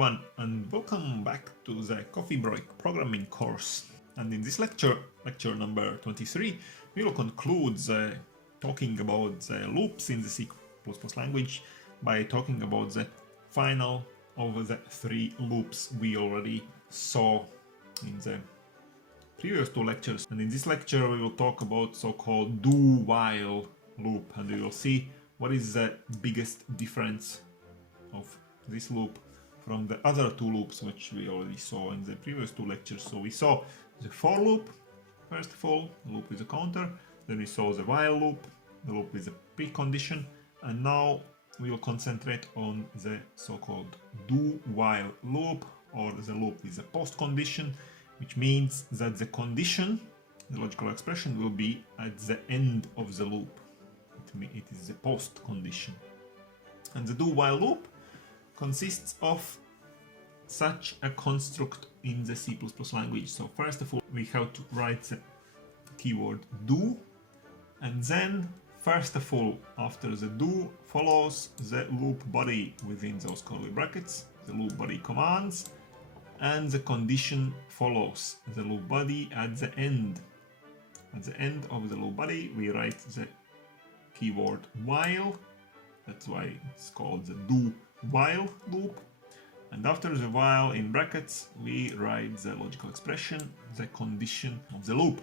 everyone, and welcome back to the Coffee Break programming course. And in this lecture number 23, we will conclude talking about the loops in the C++ language by talking about the final of the three loops we already saw in the previous two lectures. And in this lecture, we will talk about so-called do-while loop, and we will see what is the biggest difference of this loop from the other two loops which we already saw in the previous two lectures. So we saw the for loop, first of all, the loop with a counter, then we saw the while loop, the loop with a precondition, and now we will concentrate on the so-called do-while loop, or the loop with a post-condition, which means that the condition, the logical expression, will be at the end of the loop. It is the post-condition. And the do-while loop consists of such a construct in the C++ language. So first of all, we have to write the keyword do, and then first of all, after the do follows the loop body within those curly brackets, the loop body commands, and the condition follows the loop body at the end. At the end of the loop body, we write the keyword while. That's why it's called the do-while loop. And after the while in brackets, we write the logical expression, the condition of the loop.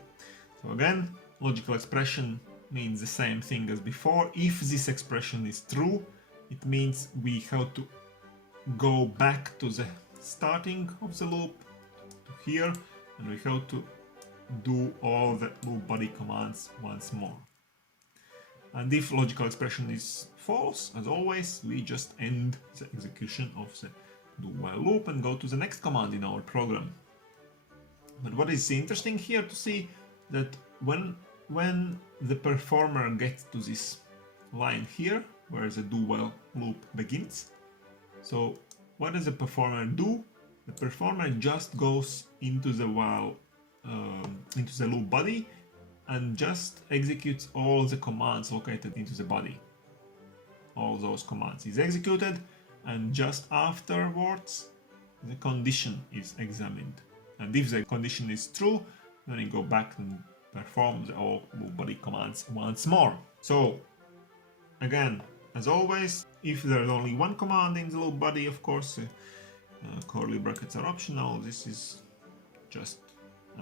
So again, logical expression means the same thing as before. If this expression is true, it means we have to go back to the starting of the loop, to here, and we have to do all the loop body commands once more. And if logical expression is false, as always, we just end the execution of the do-while loop and go to the next command in our program. But what is interesting here to see that when the performer gets to this line here, where the do-while loop begins, so what does the performer do? The performer just goes into the into the loop body and just executes all the commands located into the body. All those commands is executed, and just afterwards the condition is examined. And if the condition is true, then you go back and perform the all loop body commands once more. So again, as always, if there's only one command in the loop body, of course, curly brackets are optional. This is just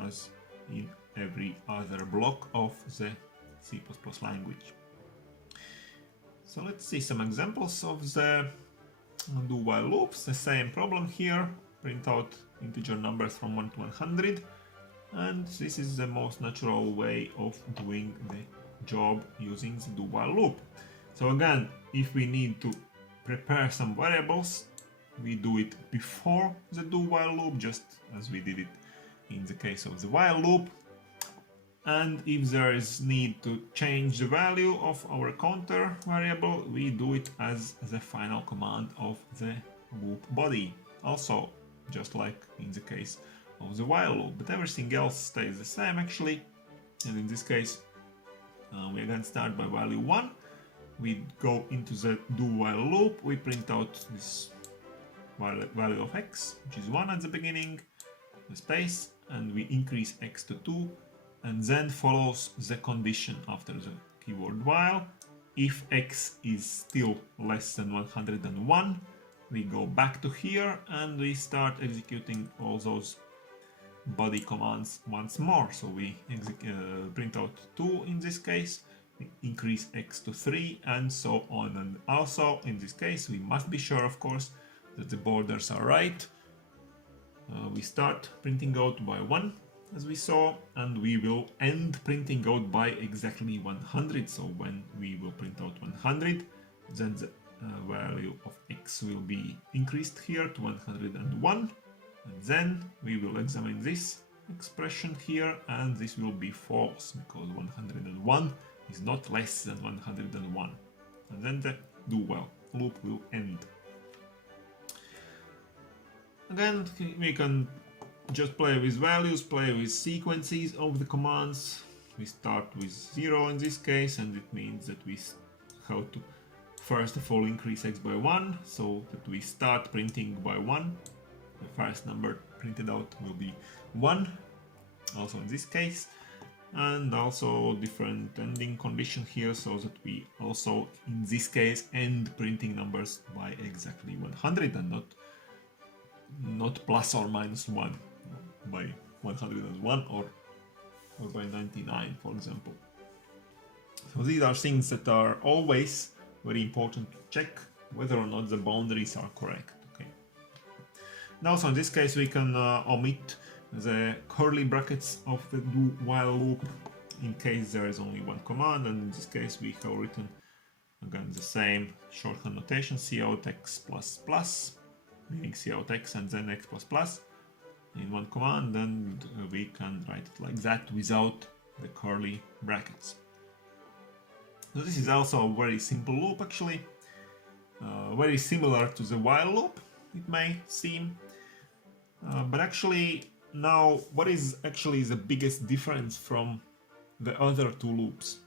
as in every other block of the C++ language. So let's see some examples of the do-while loops. The same problem here, print out integer numbers from 1 to 100, and this is the most natural way of doing the job using the do-while loop. So again, if we need to prepare some variables, we do it before the do-while loop, just as we did it in the case of the while loop. And if there is need to change the value of our counter variable, we do it as the final command of the loop body. Also, just like in the case of the while loop, but everything else stays the same actually. And in this case, we again start by value 1. We go into the do-while loop, we print out this value of x, which is 1 at the beginning, the space, and we increase x to 2, and then follows the condition after the keyword while. If x is still less than 101, we go back to here and we start executing all those body commands once more. So we print out 2 in this case, we increase x to 3, and so on. And also in this case, we must be sure, of course, that the borders are right. We start printing out by 1, as we saw, and we will end printing out by exactly 100. So when we will print out 100, then the value of x will be increased here to 101, and then we will examine this expression here, and this will be false because 101 is not less than 101, and then the do-while loop will end. Again, we can just play with values, play with sequences of the commands. We start with 0 in this case, and it means that we have to first of all increase x by 1, so that we start printing by 1. The first number printed out will be 1, also in this case. And also different ending condition here, so that we also in this case end printing numbers by exactly 100 and not plus or minus 1 by 101 or by 99, for example. So these are things that are always very important to check whether or not the boundaries are correct. Okay. Now, so in this case we can omit the curly brackets of the do while loop in case there is only one command, and in this case we have written again the same shorthand notation, cout x plus plus, meaning cout x and then x plus plus in one command, and we can write it like that without the curly brackets. So this is also a very simple loop actually, very similar to the while loop, it may seem, but actually now what is actually the biggest difference from the other two loops?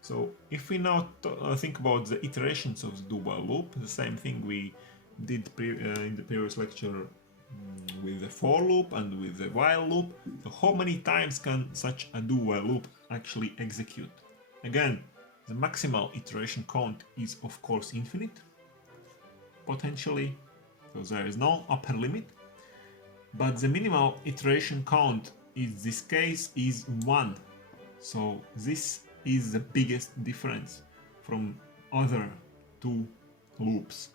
So if we now think about the iterations of the do while loop, the same thing we did in the previous lecture with the for loop and with the while loop. So how many times can such a do while loop actually execute? Again, the maximal iteration count is of course infinite, potentially, so there is no upper limit. But the minimal iteration count in this case is 1. So this is the biggest difference from other two loops.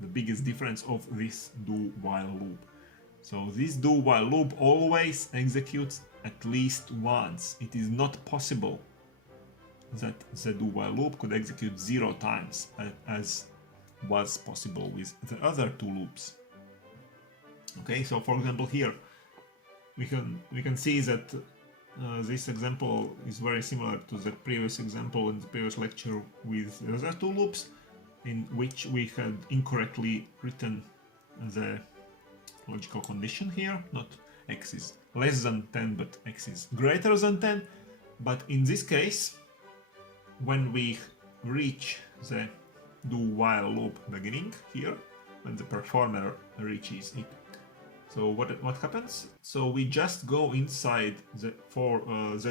The biggest difference of this do while loop. So this do while loop always executes at least once. It is not possible that the do while loop could execute 0 times as was possible with the other two loops. Okay, so for example here we can see that this example is very similar to the previous example in the previous lecture with the other two loops, in which we had incorrectly written the logical condition here, not x is less than 10 but x is greater than 10. But in this case, when we reach the do while loop beginning here, when the performer reaches it, so what happens? So we just go inside the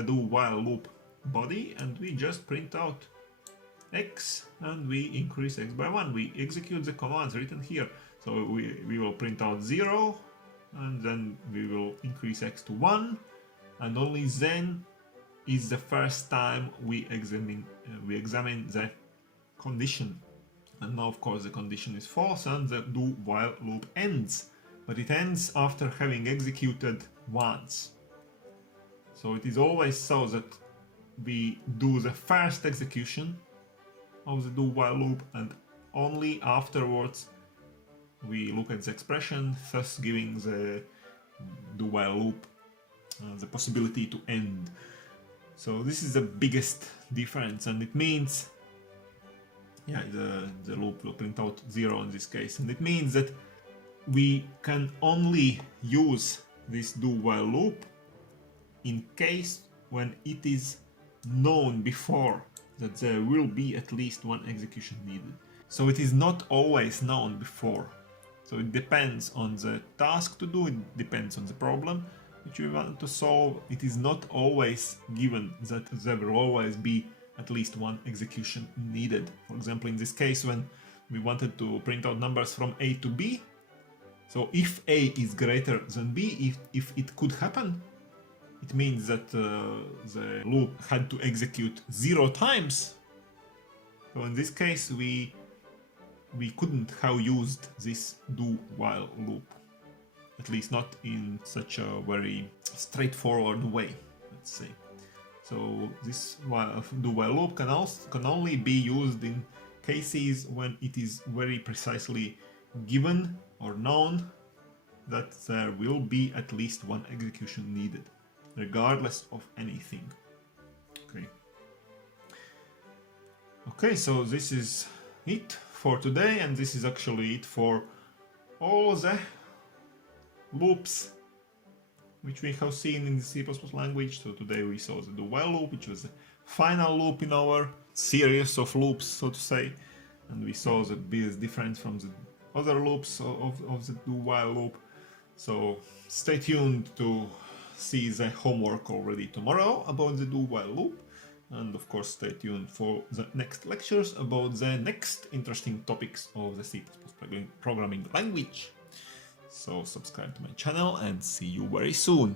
do while loop body and we just print out x and we increase x by 1. We execute the commands written here. So we will print out 0 and then we will increase x to 1, and only then is the first time we examine the condition. And now of course the condition is false and the do while loop ends. But it ends after having executed once. So it is always so that we do the first execution of the do while loop and only afterwards we look at the expression, thus giving the do while loop the possibility to end. So this is the biggest difference, and it means, yeah, the loop will print out 0 in this case, and it means that we can only use this do while loop in case when it is known before that there will be at least one execution needed. So it is not always known before. So it depends on the task to do, it depends on the problem which we want to solve. It is not always given that there will always be at least one execution needed. For example, in this case, when we wanted to print out numbers from A to B, so if A is greater than B, if it could happen, it means that the loop had to execute 0 times. So in this case, we couldn't have used this do while loop, at least not in such a very straightforward way, let's say. So this do while loop can only be used in cases when it is very precisely given or known that there will be at least one execution needed, regardless of anything. Okay, so this is it for today, and this is actually it for all the loops which we have seen in the C++ language. So today we saw the do while loop, which was the final loop in our series of loops, so to say, and we saw that B is different from the other loops of the do-while loop. So stay tuned to see the homework already tomorrow about the do-while loop, and of course stay tuned for the next lectures about the next interesting topics of the C++ programming language. So subscribe to my channel and see you very soon.